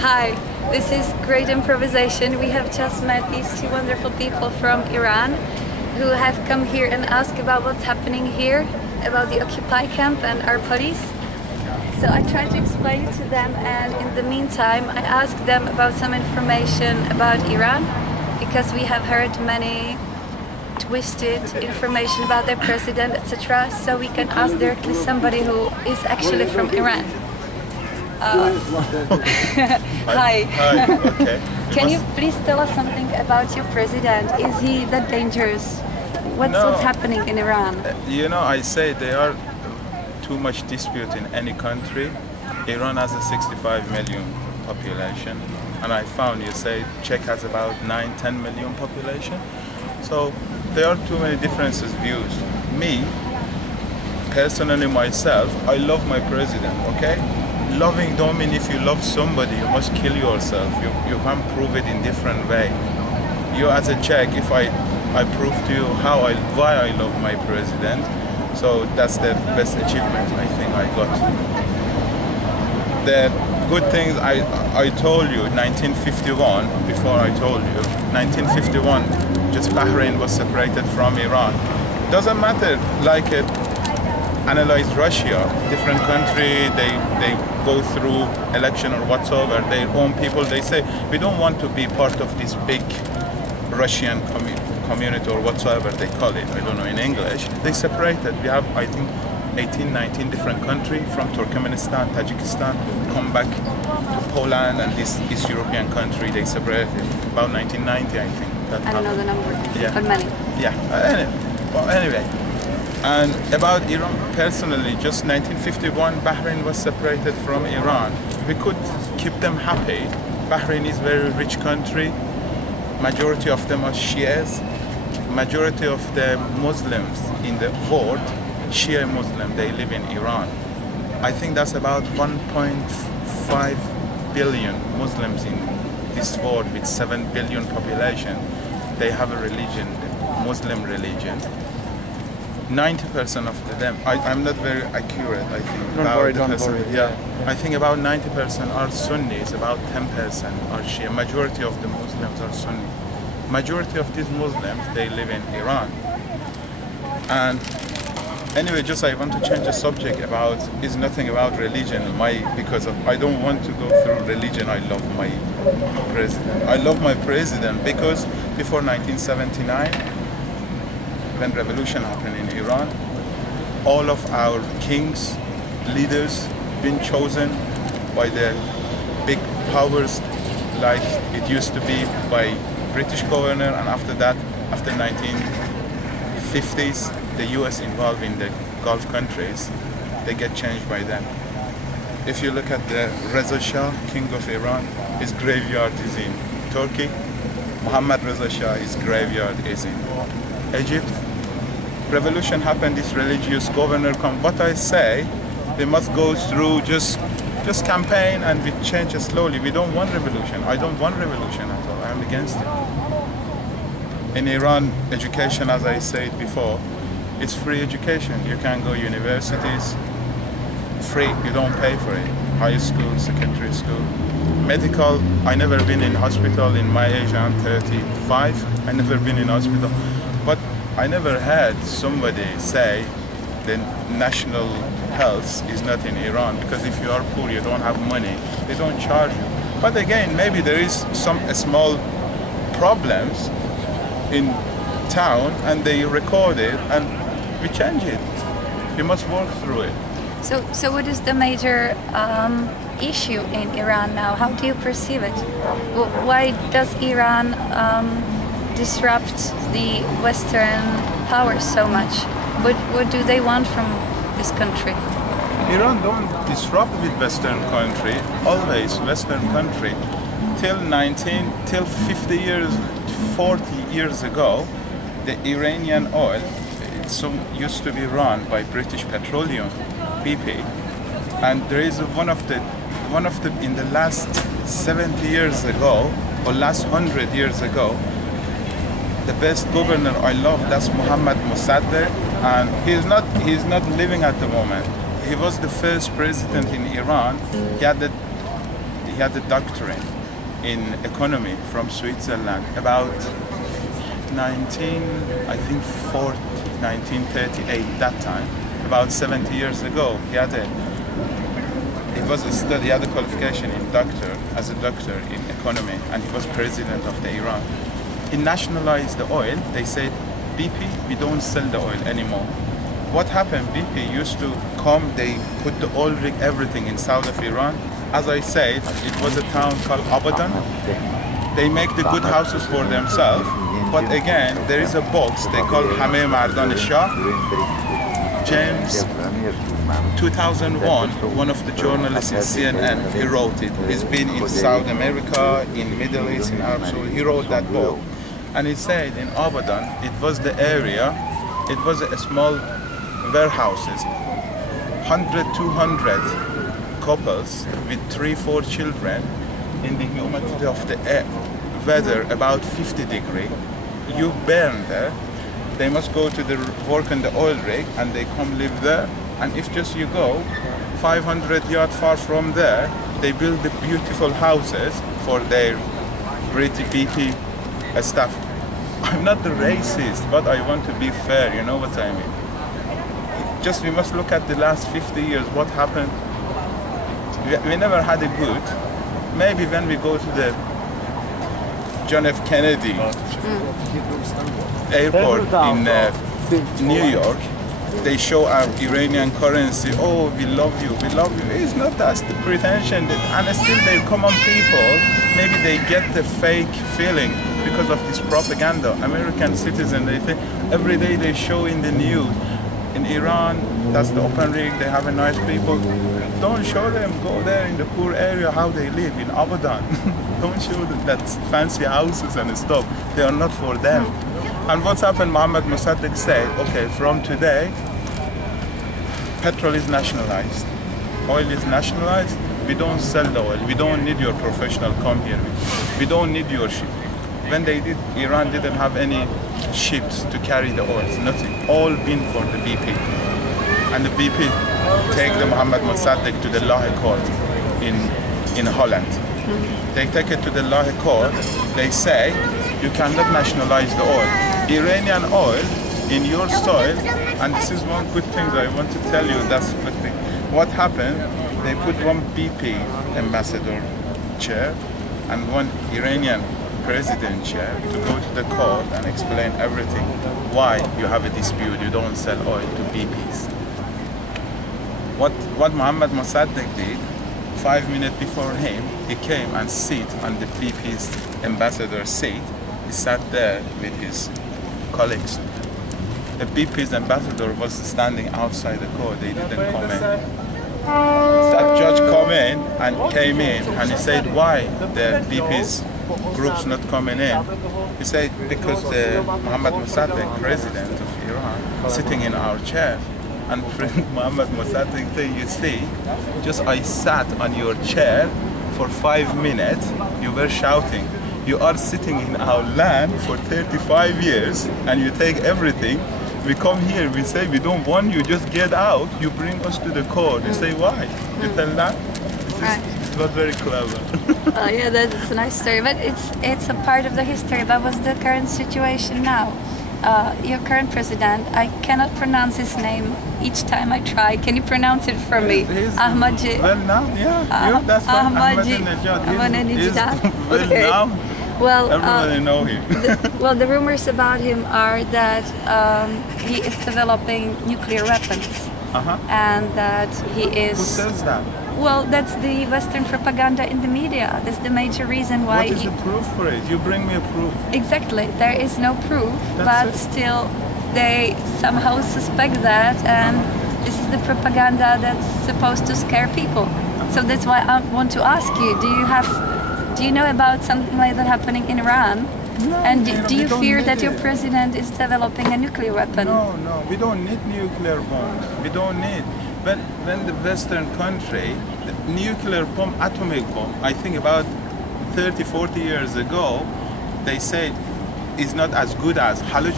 Hi, this is Great Improvisation. We have just met these two wonderful people from Iran who have come here and asked about what's happening here, about the Occupy camp and our police. So I tried to explain it to them, and in the meantime I asked them about some information about Iran, because we have heard many twisted information about their president, etc. So we can ask directly somebody who is actually from Iran. Hi. Hi. Okay. Can you please tell us something about your president? Is he that dangerous? What's happening in Iran? You know, I say there are too much dispute in any country. Iran has a 65 million population, and I found you say Czech has about 9-10 million population. So there are too many differences views. Me, personally myself, I love my president, okay? Loving don't mean if you love somebody, you must kill yourself. You can't prove it in different way. You as a Czech, if I prove to you why I love my president, so that's the best achievement I think I got. The good things I told you, 1951, before I told you, 1951, just Bahrain was separated from Iran. Doesn't matter, like it, analyze Russia, different country, they go through election or whatsoever, their own people, they say, we don't want to be part of this big Russian community or whatsoever they call it, I don't know in English. They separated. We have, I think, 18, 19 different countries from Turkmenistan, Tajikistan, come back to Poland and this East European country, they separated. About 1990, I think. I don't know the number, but many. Yeah, anyway. And about Iran, personally, just 1951, Bahrain was separated from Iran. We could keep them happy. Bahrain is a very rich country. Majority of them are Shias. Majority of the Muslims in the world, Shia Muslim, they live in Iran. I think that's about 1.5 billion Muslims in this world with 7 billion population. They have a religion, the Muslim religion. 90% of them, I'm not very accurate, I think. Don't worry. Yeah. I think about 90% are Sunnis, about 10% are Shia. Majority of the Muslims are Sunni. Majority of these Muslims, they live in Iran. And anyway, just I want to change the subject about, it's nothing about religion, because I don't want to go through religion. I love my president. I love my president because before 1979, when revolution happened in Iran, all of our kings, leaders, been chosen by the big powers like it used to be by British governor, and after that, after 1950s, the US involved in the Gulf countries, they get changed by them. If you look at the Reza Shah, king of Iran, his graveyard is in Turkey. Mohammad Reza Shah, his graveyard is in Egypt. Revolution happened, this religious governor come. What I say, they must go through just campaign and we change it slowly. We don't want revolution. I don't want revolution at all. I am against it. In Iran, education, as I said before, it's free education. You can go universities, free, you don't pay for it. High school, secondary school. Medical, I never been in hospital in my age, I'm 35. I never been in hospital. But I never had somebody say the national health is not in Iran, because if you are poor, you don't have money, they don't charge you. But again, maybe there is some small problems in town and they record it and we change it. We must work through it. So what is the major issue in Iran now? How do you perceive it? Why does Iran disrupt the Western powers so much? What do they want from this country? Iran don't disrupt with Western country, always Western country. Till 50 years, 40 years ago, the Iranian oil used to be run by British Petroleum, BP. And there is one of the in the last 70 years ago, or last 100 years ago, the best governor I love, that's Mohammad Mossadegh, and he's not living at the moment. He was the first president in Iran. He he had a doctorate in economy from Switzerland about 1938 that time, about 70 years ago. He had a qualification in as a doctor in economy, and he was president of the Iran. He nationalized the oil. They said, BP, we don't sell the oil anymore. What happened? BP used to come, they put the oil rig, everything in south of Iran. As I said, it was a town called Abadan. They make the good houses for themselves, but again, there is a box they call Hameh Mardan Shah. James, 2001, one of the journalists in CNN, he wrote it. He's been in South America, in Middle East, in Arab, so he wrote that book. And he said in Abadan, it was the area, it was a small warehouses, 100, 200 couples with 3-4 children in the humidity of the air, weather about 50 degrees. You burn there. They must go to the work on the oil rig and they come live there. And if just you go 500 yards far from there, they build the beautiful houses for their British BP staff. I'm not the racist, but I want to be fair, you know what I mean? Just we must look at the last 50 years, what happened. We never had a good. Maybe when we go to the John F. Kennedy airport in New York, they show our Iranian currency. Oh, we love you, we love you. It's not that's the pretension. And still they common people, maybe they get the fake feeling because of this propaganda. American citizens, they think every day they show in the news. In Iran, that's the open rig, they have a nice people. Don't show them, go there in the poor area how they live, in Abadan. Don't show them that fancy houses and stuff. They are not for them. And what's happened, Mohammad Mossadegh said, okay, from today, petrol is nationalized, oil is nationalized, we don't sell the oil, we don't need your professional come here, we don't need your ship. When they did, Iran didn't have any ships to carry the oils, nothing, all been for the BP. And the BP take the Mohammad Mossadegh to the Law Court in Holland. They take it to the Law Court, they say, you cannot nationalize the oil. Iranian oil in your soil, and this is one good thing that I want to tell you, that's good thing. What happened, they put one BP ambassador chair and one Iranian president chair to go to the court and explain everything. Why you have a dispute, you don't sell oil to BPs. What Mohammad Mossadegh did, 5 minutes before him, he came and sit on the BP's ambassador seat. He sat there with his colleagues. The BP's ambassador was standing outside the court, they didn't come in. That judge came in and he said, why the BP's groups not coming in? He said, because the Mohammad Mossadegh, president of Iran, sitting in our chair. And friend Mohammad Mossadegh said, you see, just I sat on your chair for 5 minutes, you were shouting. You are sitting in our land for 35 years and you take everything. We come here, we say we don't want you, just get out. You bring us to the court. You say why? You tell that? It was very clever. Yeah, that's a nice story, but it's a part of the history. But what's the current situation now? Your current president, I cannot pronounce his name each time I try. Can you pronounce it for me? Ahmadinejad. Well now, yeah. That's Ahmadinejad. Well now. Well, everybody know him. The rumors about him are that he is developing nuclear weapons, and that he is. Who says that? Well, that's the Western propaganda in the media. That's the major reason why. What is the proof for it? You bring me a proof. Exactly. There is no proof, but still, they somehow suspect that, and this is the propaganda that's supposed to scare people. So that's why I want to ask you: do you know about something like that happening in Iran? No, and do you fear that your president is developing a nuclear weapon? No, we don't need nuclear bombs. We don't need. When the Western country, the nuclear bomb, atomic bomb, I think about 30, 40 years ago, they said is not as good as halogen.